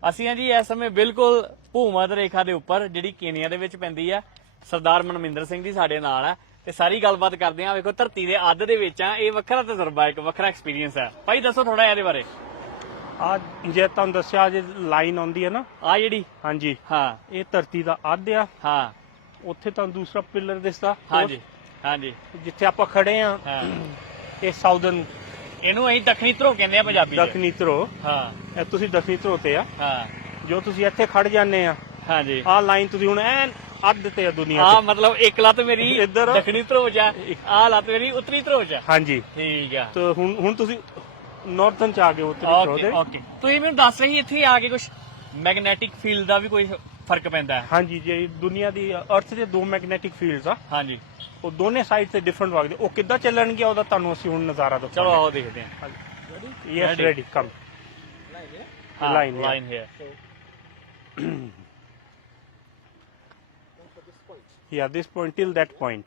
ਅਸੀਂ ਆ ਜੀ ਇਸ ਸਮੇਂ ਬਿਲਕੁਲ ਭੂ-ਮੱਧ ਰੇਖਾ ਦੇ ਉੱਪਰ ਜਿਹੜੀ ਕੇਨੀਆ ਦੇ ਵਿੱਚ ਪੈਂਦੀ ਆ। ਸਰਦਾਰ ਮਨਮਿੰਦਰ ਸਿੰਘ ਜੀ ਸਾਡੇ ਨਾਲ ਆ ਤੇ ਸਾਰੀ ਗੱਲਬਾਤ ਕਰਦੇ ਆ। ਵੇਖੋ ਧਰਤੀ ਦੇ ਅੱਧ ਦੇ ਵਿੱਚ ਆ, ਇਹ ਵੱਖਰਾ ਤਜਰਬਾ, ਇੱਕ ਵੱਖਰਾ ਐਕਸਪੀਰੀਅੰਸ ਹੈ। ਭਾਈ ਦੱਸੋ ਥੋੜਾ ਇਹਦੇ ਬਾਰੇ। ਆ ਜੇ ਤੁਹਾਨੂੰ ਦੱਸਿਆ ਜੇ ਲਾਈਨ ਆਉਂਦੀ ਹੈ ਨਾ ਆ ਜਿਹੜੀ, ਹਾਂਜੀ ਹਾਂ ਇਹ ਧਰਤੀ ਦਾ ਅੱਧ ਆ। ਹਾਂ ਉੱਥੇ ਤੁਹਾਨੂੰ ਦੂਸਰਾ ਪਿਲਰ ਦਿਸਦਾ, ਹਾਂਜੀ ਹਾਂਜੀ ਜਿੱਥੇ ਆਪਾਂ ਖੜੇ ਆ ਹਾਂ, ਇਹ ਸਾਊਦਰਨ ਇਹਨੂੰ ਅਸੀਂ ਦੱਖਣੀ ਧਰੋ ਕਹਿੰਦੇ ਆ ਪੰਜਾਬੀ ਚ। ਦੱਖਣੀ ਧਰੋ। ਹਾਂ ਇਹ ਤੁਸੀਂ ਦੱਖਣੀ ਧਰੋ ਤੇ ਆ। ਹਾਂ ਜੋ ਤੁਸੀਂ ਇੱਥੇ ਖੜ ਜਾਂਦੇ ਆ, ਹਾਂਜੀ, ਆਹ ਲਾਈਨ ਤੁਸੀਂ ਹੁਣ ਐਨ ਅੱਧ ਤੇ ਆ ਦੁਨੀਆ ਆ ਤੇ। ਮਤਲਬ ਇੱਕ ਲੱਤ ਮੇਰੀ ਇੱਧਰ ਦੱਖਣੀ ਧਰੋ ਚ ਆ, ਆ ਲੱਤ ਮੇਰੀ ਉੱਤਰੀ ਧਰੋ ਚ ਆ। ਹਾਂਜੀ, ਠੀਕ ਆ, ਤੇ ਹੁਣ ਤੁਸੀਂ ਨਾਰਥਰਨ ਚ ਆ ਗਏ, ਉੱਤਰੀ ਧਰੋ ਓਕੇ ਦੇ। ਓਕੇ। ਤੁਸੀਂ ਮੈਨੂੰ ਦੱਸ ਰਹੇ ਸੀ ਇੱਥੇ ਆ ਕੇ ਕੁਝ ਮੈਗਨੈਟਿਕ ਫੀਲਡ ਦਾ ਵੀ ਕੋਈ ਫਰਕ ਪੈਂਦਾ ਹੈ। ਹਾਂਜੀ, ਜੇ ਦੁਨੀਆ ਦੀ ਅਰਥ ਦੇ ਦੋ ਮੈਗਨੈਟਿਕ ਫੀਲਡਸ ਆ, ਹਾਂਜੀ, ਉਹ ਦੋਨੇ ਸਾਈਡ ਤੇ ਡਿਫਰੈਂਟ ਵਗਦੇ। ਉਹ ਕਿੱਦਾਂ ਚੱਲਣਗੇ ਉਹਦਾ ਤੁਹਾਨੂੰ ਅਸੀਂ ਹੁਣ ਨਜ਼ਾਰਾ ਚਲੋ ਦਿਖਾਵਾਂਗੇ। ਆਓ ਦੇਖਦੇ ਹਾਂ। Yes, ready, come. ਹਾਂ, Line here. line here. Yeah, this point till that point.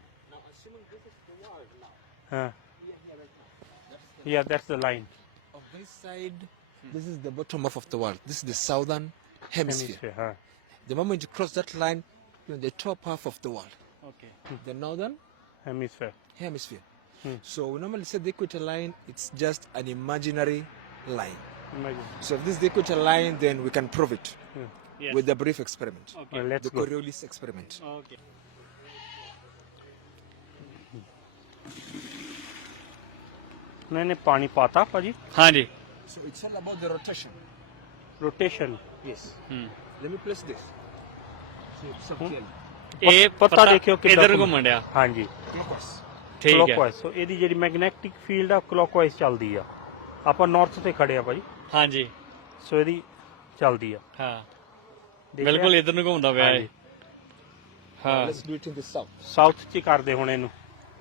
Yeah, that's the line. Of this side, this is the bottom half of the world. This is the southern hemisphere. Hemisphere, huh. The moment you cross that line, you're in the top half of the world, Okay. the northern Hemisphere. hemisphere. So we normally say the equator line, it's just an imaginary line. Imagine. So if this is the equator line, then we can prove it Yes. with the brief experiment, Okay. Well, let's the go. Coriolis experiment. Okay. मैंने पानी पाता पाजी। ਹਾਂਜੀ। So it's all about the rotation. Rotation. Yes. ਹੂੰ, Let me place this. So clearly. ਇਹ ਪੱਤਾ ਦੇਖਿਓ ਕਿੱਦਾਂ ਇਧਰ ਘੁੰਮਣ ਡਿਆ। ਹਾਂਜੀ, Clockwise. ਠੀਕ ਹੈ। ਕਲੋਕਵਾਈਜ਼। ਸੋ ਇਹਦੀ ਜਿਹੜੀ ਮੈਗਨੈਟਿਕ ਫੀਲਡ ਆ ਕਲੋਕਵਾਈਜ਼ ਚੱਲਦੀ ਆ। ਆਪਾਂ ਨਾਰਥ ਤੇ ਖੜੇ ਆ ਭਾਜੀ, ਹਾਂਜੀ, ਸੋ ਇਹਦੀ ਚੱਲਦੀ ਆ। ਹਾਂ ਦੇਖਿਆ? ਬਿਲਕੁਲ ਇਧਰ ਨੂੰ ਘੁੰਮਦਾ ਪਿਆ ਇਹ। ਹਾਂਜੀ। ਹਾਂ Let's do it in the south. South ਚ ਹੀ ਕਰਦੇ ਹੁਣ ਇਹਨੂੰ।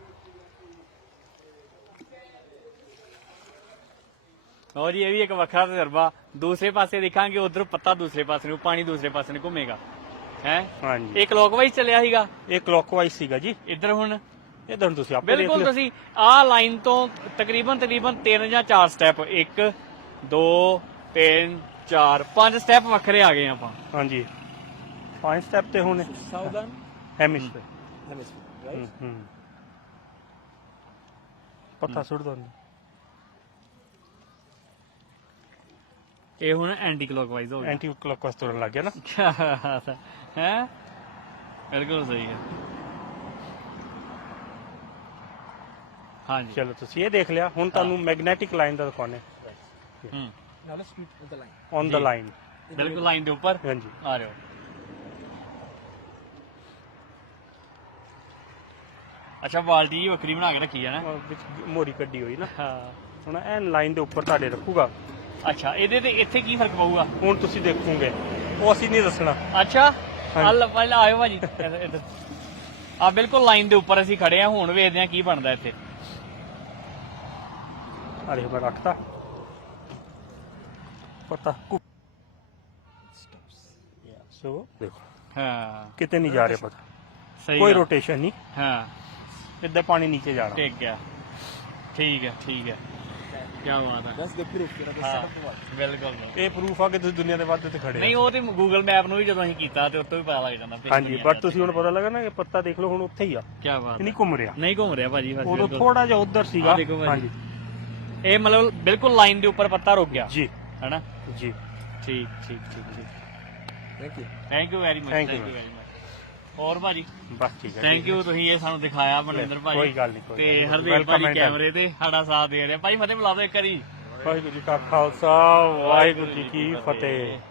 ਲਓ ਜੀ, ਇਹ ਵੀ ਇੱਕ ਵੱਖਰਾ ਤਜਰਬਾ। ਦੂਸਰੇ ਪਾਸੇ ਦੇਖਾਂਗੇ, ਉਧਰ ਪੱਤਾ ਦੂਸਰੇ ਪਾਸੇ ਨੂੰ, ਪਾਣੀ ਦੂਸਰੇ ਪਾਸੇ ਨੂੰ ਘੁੰਮੇਗਾ ਹੈ। ਹਾਂਜੀ, ਇਹ ਕਲੌਕਵਾਈਜ਼ ਚੱਲਿਆ ਸੀਗਾ ਇਹ ਕਲੋਕਵਾਈਜ਼ ਸੀਗਾ ਜੀ। ਇੱਧਰ ਹੁਣ। ਇਧਰ ਨੂੰ ਤੁਸੀਂ ਆਪੇ ਦੇਖ ਬਿਲਕੁਲ ਲਿਓ। ਤੁਸੀਂ ਆਹ ਲਾਈਨ ਤੋਂ ਤਕਰੀਬਨ 3 ਜਾਂ 4 ਸਟੈਪ, 1 2 3 4 5 ਸਟੈਪ ਵੱਖਰੇ ਆ ਗਏ ਆਪਾਂ। ਹਾਂਜੀ, 5 ਸਟੈਪ ਤੇ ਹੁਣ Southern ਹੈਮਿਸਫੀਅਰ। hemisphere, right? ਪੱਤਾ ਸੁੱਟ ਦੋ। ਇਹ ਹੁਣ ਐਂਟੀ ਕਲੌਕਵਾਈਜ਼ ਹੋ ਗਿਆ। ਐਂਟੀ ਕਲੋਕਵਾਈਜ਼ ਤੁਰਨ ਲੱਗ ਗਿਆ ਨਾ। ਹੈ ਬਿਲਕੁਲ ਸਹੀ ਹੈ। ਹਾਂਜੀ। ਚਲੋ ਤੁਸੀਂ ਇਹ ਦੇਖ ਲਿਆ, ਹੁਣ ਤੁਹਾਨੂੰ ਮੈਗਨੈਟਿਕ ਲਾਈਨ ਦਾ ਦਿਖਾਉਣੇ ਹੂੰ, Now let's do it on the line. On the ਜੀ। ਲਾਈਨ। ਬਿਲਕੁਲ ਲਾਈਨ ਦੇ ਉੱਪਰ ਹਾਂਜੀ, ਆ ਰਹੇ ਹੋ। ਅੱਛਾ, ਬਾਲਟੀ ਜਿਹੀ ਵੱਖਰੀ ਬਣਾ ਕੇ ਰੱਖੀ ਹੈ ਨਾ। ਉਹ ਵਿੱਚ ਮੋਰੀ ਕੱਢੀ ਹੋਈ ਨਾ। ਹਾਂ, ਹੁਣ ਐਨ ਲਾਈਨ ਦੇ ਉੱਪਰ ਤੁਹਾਡੇ ਰੱਖੂਗਾ। ਅੱਛਾ, ਇਹਦੇ ਤੇ ਇੱਥੇ ਕੀ ਫਰਕ ਪਊਗਾ? ਹੁਣ ਤੁਸੀਂ ਦੇਖੋਗੇ, ਉਹ ਅਸੀਂ ਨਹੀਂ ਦੱਸਣਾ। ਅੱਛਾ, ਹਾਂਜੀ। ਹਲ ਪਹਿਲਾਂ ਆਇਓ ਭਾਜੀ ਇੱਧਰ। ਆ ਬਿਲਕੁਲ ਲਾਈਨ ਦੇ ਉੱਪਰ ਅਸੀਂ ਖੜੇ ਆ। ਹੁਣ ਵੇਖਦੇ ਆ ਕੀ ਬਣਦਾ ਇੱਥੇ। ਅਰੇ ਮੈਂ ਰੱਖਤਾ ਪਤਾ। ਸੋ ਦੇਖੋ ਹਾਂ, ਕਿਤੇ ਨਹੀਂ ਜਾ ਰਿਹਾ ਪਤਾ, ਸਹੀ ਕੋਈ ਗੱਲ। ਰੋਟੇਸ਼ਨ ਨਹੀਂ, ਹਾਂ, ਇੱਦਾਂ ਪਾਣੀ ਨੀਚੇ ਜਾਣਾ। ਠੀਕ ਗਿਆ। ਠੀਕ ਹੈ, ਠੀਕ ਹੈ, ਕੀ ਬਾਤ ਹੈ। That's the proof. You're at the ਹਾਂ, center of the world. ਬਿਲਕੁਲ। ਇਹ ਪ੍ਰੂਫ ਆ ਕਿ ਤੁਸੀਂ ਦੁਨੀਆ ਦੇ ਵੱਧ ਤੇ ਖੜੇ ਨਹੀਂ, ਹੋ। ਉਹ ਤੇ ਗੂਗਲ ਮੈਪ ਨੂੰ ਵੀ ਜਦੋਂ ਅਸੀਂ ਕੀਤਾ ਤੇ ਉੱਤੋਂ ਵੀ ਪਤਾ ਲੱਗ ਜਾਂਦਾ। ਹਾਂਜੀ, ਬਟ ਤੁਸੀਂ ਹੁਣ ਪਤਾ ਲੱਗਾ ਨਾ ਕਿ ਪੱਤਾ ਦੇਖ ਲਓ ਹੁਣ ਉੱਥੇ ਹੀ ਆ, ਕੀ ਬਾਤ ਇਹ ਨਹੀਂ ਹੈ। ਘੁੰਮ ਰਿਹਾ। ਨਹੀਂ ਘੁੰਮ ਰਿਹਾ ਭਾਜੀ, ਬਸ ਉਦੋਂ ਬਿਲਕੁਲ। ਥੋੜਾ ਜਿਹਾ ਉੱਧਰ ਸੀਗਾ। ਆਹ ਦੇਖੋ ਭਾਜੀ। ਹਾਂਜੀ ਇਹ ਮਤਲਬ ਬਿਲਕੁਲ ਲਾਈਨ ਦੇ ਉੱਪਰ ਪੱਤਾ ਰੁਕ ਗਿਆ ਜੀ, ਹੈਨਾ। ਜੀ, ਠੀਕ ਠੀਕ ਠੀਕ ਠੀਕ। Thank you. Thank you very much. Thank thank you. You very much. ਹੋਰ ਭਾਜੀ, ਬਸ ਠੀਕ ਹੈ। ਥੈਂਕ ਯੂ, ਤੁਸੀਂ ਇਹ ਸਾਨੂੰ ਦਿਖਾਇਆ ਮਨਿੰਦਰ ਭਾਜੀ। ਕੋਈ ਗੱਲ ਨਹੀਂ, ਕੋਈ ਤੇ ਗੱਲ ਨਹੀਂ। ਹਰਦੇਵ Welcome ਭਾਜੀ anytime. ਕੈਮਰੇ ਤੇ ਸਾਡਾ ਸਾਥ ਦੇ ਰਿਹਾ। ਭਾਈ ਫਤਿਹ ਬੁਲਾ ਦਿਓ ਇੱਕ ਵਾਰੀ। ਵਾਹਿਗੁਰੂ ਜੀ ਕਾ ਖਾਲਸਾ, ਵਾਹਿਗੁਰੂ ਜੀ ਕੀ ਫਤਿਹ।